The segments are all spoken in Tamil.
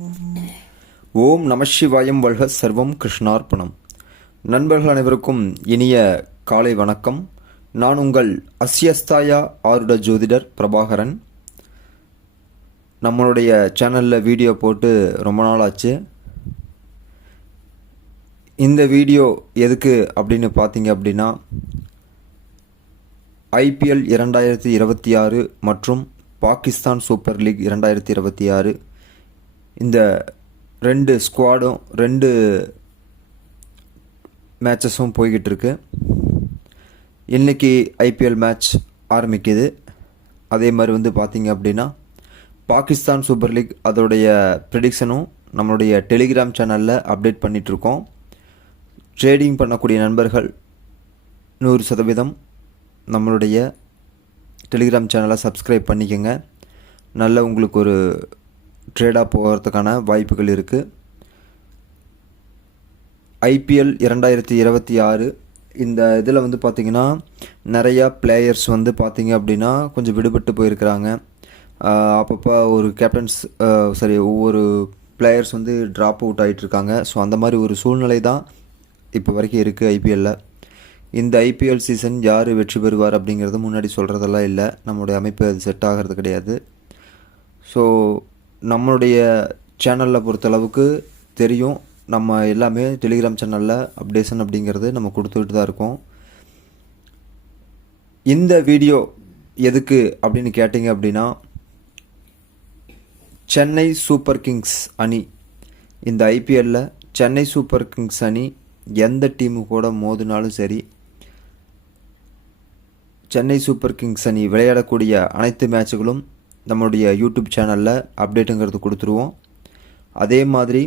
ஓம் நம சிவாயம் வல்க சர்வம் கிருஷ்ணார்ப்பணம். நண்பர்கள் அனைவருக்கும் இனிய காலை வணக்கம். நான் உங்கள் அஸ்யஸ்தாயா ஆருட ஜோதிடர் பிரபாகரன். நம்மளுடைய சேனலில் வீடியோ போட்டு ரொம்ப நாள் ஆச்சு. இந்த வீடியோ எதுக்கு அப்படின்னு பார்த்தீங்க அப்படின்னா, ஐபிஎல் 2026 மற்றும் பாகிஸ்தான் சூப்பர் லீக் 2026 இந்த ரெண்டு ஸ்குவாடும் ரெண்டு மேட்சஸும் போய்கிட்டு இருக்கு. இன்றைக்கி ஐபிஎல் மேட்ச் ஆரம்பிக்குது. அதே மாதிரி பார்த்தீங்க அப்படின்னா பாகிஸ்தான் சூப்பர் லீக் அதோடைய ப்ரெடிக்ஷனும் நம்மளுடைய டெலிகிராம் சேனலில் அப்டேட் பண்ணிகிட்ருக்கோம். ட்ரேடிங் பண்ணக்கூடிய நண்பர்கள் 100% நம்மளுடைய டெலிகிராம் சேனலை சப்ஸ்கிரைப் பண்ணிக்கோங்க. நல்ல உங்களுக்கு ஒரு ட்ரேடாக போகிறதுக்கான வாய்ப்புகள் இருக்குது. ஐபிஎல் 2026 இந்த இதில் பார்த்திங்கன்னா நிறையா பிளேயர்ஸ் பார்த்திங்க அப்படின்னா கொஞ்சம் விடுபட்டு போயிருக்கிறாங்க. அப்பப்போ ஒரு கேப்டன்ஸ் ஒவ்வொரு பிளேயர்ஸ் ட்ராப் அவுட் ஆகிட்டுருக்காங்க. ஸோ அந்த மாதிரி ஒரு சூழ்நிலை தான் இப்போ வரைக்கும் இருக்குது ஐபிஎல்லில். இந்த ஐபிஎல் சீசன் யார் வெற்றி பெறுவார் அப்படிங்கிறது முன்னாடி சொல்கிறதெல்லாம் இல்லை. நம்மளுடைய அமைப்பு அது செட் ஆகிறது கிடையாது. ஸோ நம்மளுடைய சேனலில் பொறுத்தளவுக்கு தெரியும், நம்ம எல்லாமே டெலிகிராம் சேனலில் அப்டேஷன் அப்படிங்கிறது நம்ம கொடுத்துக்கிட்டு தான் இருக்கோம். இந்த வீடியோ எதுக்கு அப்படின்னு கேட்டிங்க அப்படின்னா, சென்னை சூப்பர் கிங்ஸ் அணி இந்த ஐபிஎல்லில் சென்னை சூப்பர் கிங்ஸ் அணி எந்த டீமு கூட மோதினாலும் சரி, சென்னை சூப்பர் கிங்ஸ் அணி விளையாடக்கூடிய அனைத்து மேட்சுகளும் நம்மளுடைய யூடியூப் சேனலில் அப்டேட்டுங்கிறது கொடுத்துருவோம். அதே மாதிரி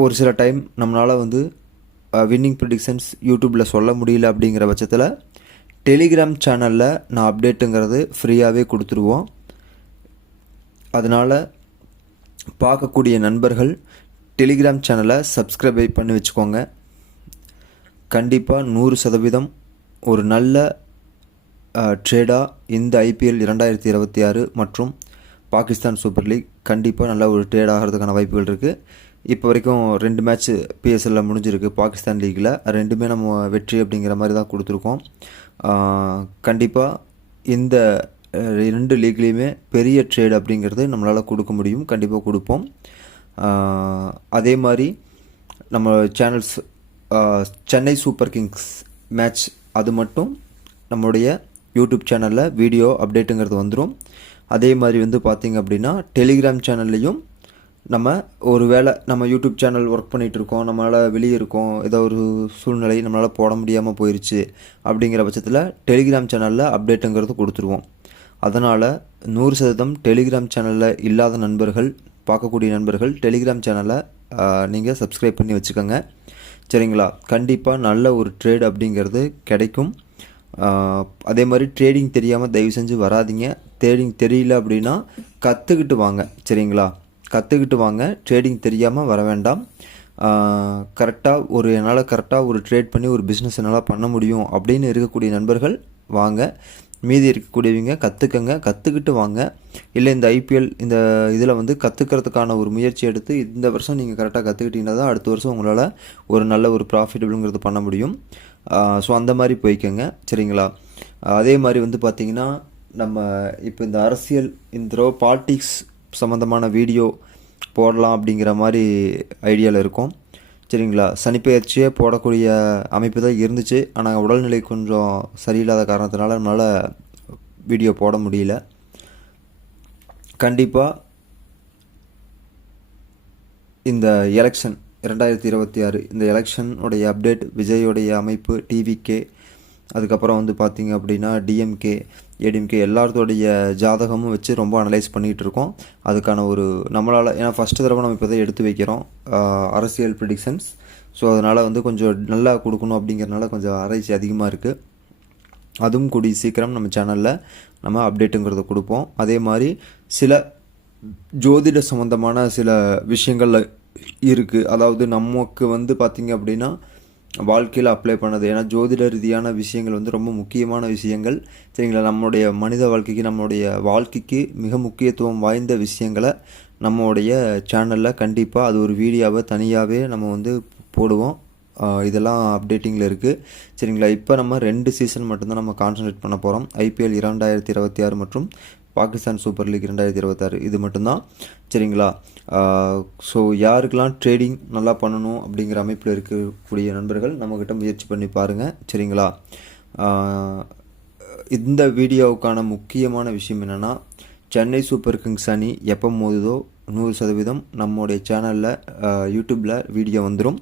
ஒரு சில டைம் நம்மளால் வின்னிங் ப்ரெடிக்ஷன்ஸ் யூடியூப்பில் சொல்ல முடியல அப்படிங்கிற பட்சத்தில் டெலிகிராம் சேனலில் நான் அப்டேட்டுங்கிறது ஃப்ரீயாகவே கொடுத்துருவோம். அதனால் பார்க்கக்கூடிய நண்பர்கள் டெலிகிராம் சேனலை சப்ஸ்கிரைப் பண்ணி வச்சுக்கோங்க. கண்டிப்பாக 100% ஒரு நல்ல ட்ரேடாக இந்த ஐபிஎல் 2026 மற்றும் பாகிஸ்தான் சூப்பர் லீக் கண்டிப்பாக நல்ல ஒரு ட்ரேட் ஆகிறதுக்கான வாய்ப்புகள் இருக்குது. இப்போ வரைக்கும் 2 மேட்ச் பிஎஸ்எல்லில் முடிஞ்சிருக்கு. பாகிஸ்தான் லீக்கில் ரெண்டுமே நம்ம வெற்றி அப்படிங்கிற மாதிரி தான் கொடுத்துருக்கோம். கண்டிப்பாக இந்த 2 லீக்லேயுமே பெரிய ட்ரேட் அப்படிங்கிறது நம்மளால் கொடுக்க முடியும். கண்டிப்பாக கொடுப்போம். அதே மாதிரி நம்ம channels Chennai super Kings match அது மட்டும் நம்மளுடைய யூடியூப் சேனலில் வீடியோ அப்டேட்டுங்கிறது வந்துடும். அதே மாதிரி பார்த்திங்க அப்படின்னா டெலிகிராம் சேனல்லையும் நம்ம ஒரு வேளை நம்ம யூடியூப் சேனல் ஒர்க் பண்ணிகிட்ருக்கோம், நம்மளால் வெளியே இருக்கோம், ஏதோ ஒரு சூழ்நிலை நம்மளால் போட முடியாமல் போயிடுச்சு அப்படிங்கிற பட்சத்தில் டெலிகிராம் சேனலில் அப்டேட்டுங்கிறது கொடுத்துருவோம். அதனால் 100% டெலிகிராம் சேனலில் இல்லாத நண்பர்கள், பார்க்கக்கூடிய நண்பர்கள் டெலிகிராம் சேனலை நீங்கள் சப்ஸ்கிரைப் பண்ணி வச்சுக்கோங்க. சரிங்களா? கண்டிப்பாக நல்ல ஒரு ட்ரேட் அப்படிங்கிறது கிடைக்கும். அதே மாதிரி ட்ரேடிங் தெரியாமல் தயவு செஞ்சு வராதிங்க. ட்ரேடிங் தெரியல அப்படின்னா கற்றுக்கிட்டு வாங்க. சரிங்களா? கற்றுக்கிட்டு வாங்க. ட்ரேடிங் தெரியாமல் வர வேண்டாம். என்னால் கரெக்டாக ஒரு ட்ரேட் பண்ணி ஒரு பிஸ்னஸ் என்னால் பண்ண முடியும் அப்படின்னு இருக்கக்கூடிய நண்பர்கள் வாங்க. மீதி இருக்கக்கூடியவங்க கற்றுக்கிட்டு வாங்க. இல்லை இந்த ஐபிஎல் இந்த இதில் கற்றுக்கிறதுக்கான ஒரு முயற்சி எடுத்து இந்த வருஷம் நீங்கள் கரெக்டாக கற்றுக்கிட்டீங்கன்னா தான் அடுத்த வருஷம் உங்களால் ஒரு நல்ல ஒரு ப்ராஃபிட்டபிளுங்கிறது பண்ண முடியும். ஸோ அந்த மாதிரி போய்க்கோங்க. சரிங்களா? அதே மாதிரி பார்த்திங்கன்னா நம்ம இப்போ இந்த அரசியல் இந்த பாலிட்டிக்ஸ் சம்மந்தமான வீடியோ போடலாம் அப்படிங்கிற மாதிரி ஐடியாவில் இருக்கோம். சரிங்களா? சனிப்பெயர்ச்சியே போடக்கூடிய அமைப்பு தான் இருந்துச்சு. ஆனால் உடல்நிலை கொஞ்சம் சரியில்லாத காரணத்தினால நம்மளால் வீடியோ போட முடியல. கண்டிப்பாக இந்த எலெக்ஷன் 2026 இந்த எலெக்ஷனுடைய அப்டேட், விஜயோடைய அமைப்பு, டிவிகே, அதுக்கப்புறம் பார்த்திங்க அப்படின்னா டிஎம்கே, ஏடிஎம்கே எல்லாத்தோடைய ஜாதகமும் வச்சு ரொம்ப அனலைஸ் பண்ணிகிட்டு இருக்கோம். அதுக்கான ஒரு நம்மளால், ஏன்னா ஃபஸ்ட்டு தடவை நம்ம இப்போ தான் எடுத்து வைக்கிறோம் அரசியல் ப்ரிடிக்ஷன்ஸ். ஸோ அதனால் கொஞ்சம் நல்லா கொடுக்கணும் அப்படிங்கிறனால கொஞ்சம் ஆராய்ச்சி அதிகமாக இருக்குது. அதுவும் கூடிய சீக்கிரம் நம்ம சேனலில் நம்ம அப்டேட்டுங்கிறத கொடுப்போம். அதே மாதிரி சில ஜோதிட சம்மந்தமான சில விஷயங்கள் இருக்குது. அதாவது நமக்கு பார்த்திங்க அப்படின்னா வாழ்க்கையில் அப்ளை பண்ணது. ஏன்னா ஜோதிட ரீதியான விஷயங்கள் ரொம்ப முக்கியமான விஷயங்கள். சரிங்களா? நம்மளுடைய மனித வாழ்க்கைக்கு, நம்மளுடைய வாழ்க்கைக்கு மிக முக்கியத்துவம் வாய்ந்த விஷயங்களை நம்மளுடைய சேனலில் கண்டிப்பாக அது ஒரு வீடியோவை தனியாகவே நம்ம வந்து போடுவோம். இதெல்லாம் அப்டேட்டிங்கில் இருக்குது. சரிங்களா, இப்போ நம்ம 2 சீசன் மட்டும்தான் நம்ம கான்சன்ட்ரேட் பண்ண போகிறோம். ஐபிஎல் 2026 மற்றும் பாகிஸ்தான் சூப்பர் லீக் 2026 இது மட்டும்தான். சரிங்களா, ஸோ யாருக்கெல்லாம் ட்ரேடிங் நல்லா பண்ணணும் அப்படிங்கிற அமைப்பில் இருக்கக்கூடிய நண்பர்கள் நம்மக்கிட்ட முயற்சி பண்ணி பாருங்கள். சரிங்களா, இந்த வீடியோவுக்கான முக்கியமான விஷயம் என்னென்னா, சென்னை சூப்பர் கிங்ஸ் அணி எப்போ மோதுதோ 100% நம்மளுடைய சேனலில் யூடியூப்பில் வீடியோ வந்துடும்.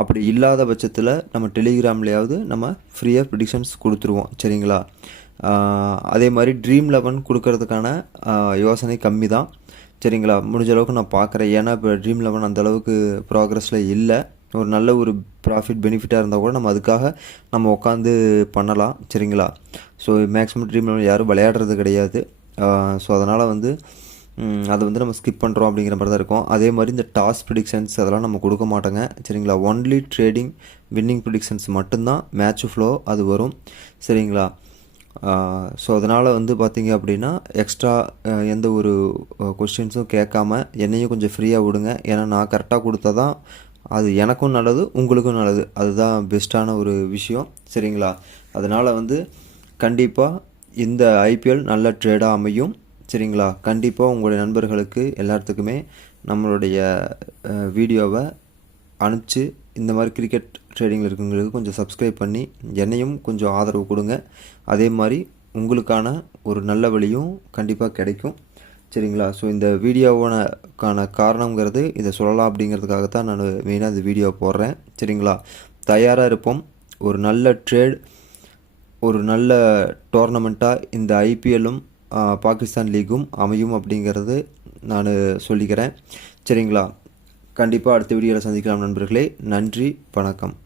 அப்படி இல்லாத பட்சத்தில் நம்ம டெலிகிராம்லேயாவது நம்ம ஃப்ரீயாக ப்ரிடிக்ஷன்ஸ் கொடுத்துருவோம். சரிங்களா, அதே மாதிரி ட்ரீம் 11 கொடுக்கறதுக்கான யோசனை கம்மி தான். சரிங்களா, முடிஞ்ச அளவுக்கு நான் பார்க்குறேன். ஏன்னா இப்போ ட்ரீம் 11 அந்தளவுக்கு ப்ராக்ரஸில் இல்லை. ஒரு நல்ல ஒரு ப்ராஃபிட் பெனிஃபிட்டாக இருந்தால் கூட நம்ம அதுக்காக நம்ம உட்காந்து பண்ணலாம். சரிங்களா, ஸோ மேக்ஸிமம் ட்ரீம் 11 யாரும் விளையாடுறது கிடையாது. ஸோ அதனால் வந்து அதை வந்து நம்ம ஸ்கிப் பண்ணுறோம் அப்படிங்கிற மாதிரி தான் இருக்கும். அதே மாதிரி இந்த டாஸ் ப்ரிடிக்ஷன்ஸ் அதெல்லாம் நம்ம கொடுக்க மாட்டோங்க. சரிங்களா, ஒன்லி ட்ரேடிங் வின்னிங் ப்ரிடிக்ஷன்ஸ் மட்டும்தான், மேட்ச் ஃப்ளோ அது வரும். சரிங்களா, ஸோ அதனால் வந்து பார்த்திங்க அப்படின்னா எக்ஸ்ட்ரா எந்த ஒரு கொஸ்டின்ஸும் கேட்காம என்னையும் கொஞ்சம் ஃப்ரீயாக விடுங்க. ஏன்னா நான் கரெக்டாக கொடுத்தா தான் அது எனக்கும் நல்லது, உங்களுக்கும் நல்லது. அதுதான் பெஸ்ட்டான ஒரு விஷயம். சரிங்களா, அதனால் வந்து கண்டிப்பாக இந்த ஐபிஎல் நல்ல ட்ரேடாக அமையும். சரிங்களா, கண்டிப்பாக உங்களுடைய நண்பர்களுக்கு எல்லாத்துக்குமே நம்மளுடைய வீடியோவை அனுப்பிச்சு இந்த மாதிரி கிரிக்கெட் ட்ரேடிங்கில் இருக்கவங்களுக்கு கொஞ்சம் சப்ஸ்கிரைப் பண்ணி என்னையும் கொஞ்சம் ஆதரவு கொடுங்க. அதே மாதிரி உங்களுக்கான ஒரு நல்ல வழியும் கண்டிப்பாக கிடைக்கும். சரிங்களா, ஸோ இந்த வீடியோவான காரணங்கிறது இதை சொல்லலாம் அப்படிங்கிறதுக்காகத்தான் நான் மெயினாக இந்த வீடியோ போடுறேன். சரிங்களா, தயாராக இருப்போம். ஒரு நல்ல ட்ரேட், ஒரு நல்ல டோர்னமெண்ட்டாக இந்த ஐபிஎல்லும் பாகிஸ்தான் லீக்கும் அமையும் அப்படிங்கிறது நான் சொல்லிக்கிறேன். சரிங்களா, கண்டிப்பாக அடுத்த வீடியோவில் சந்திக்கலாம் நண்பர்களே. நன்றி, வணக்கம்.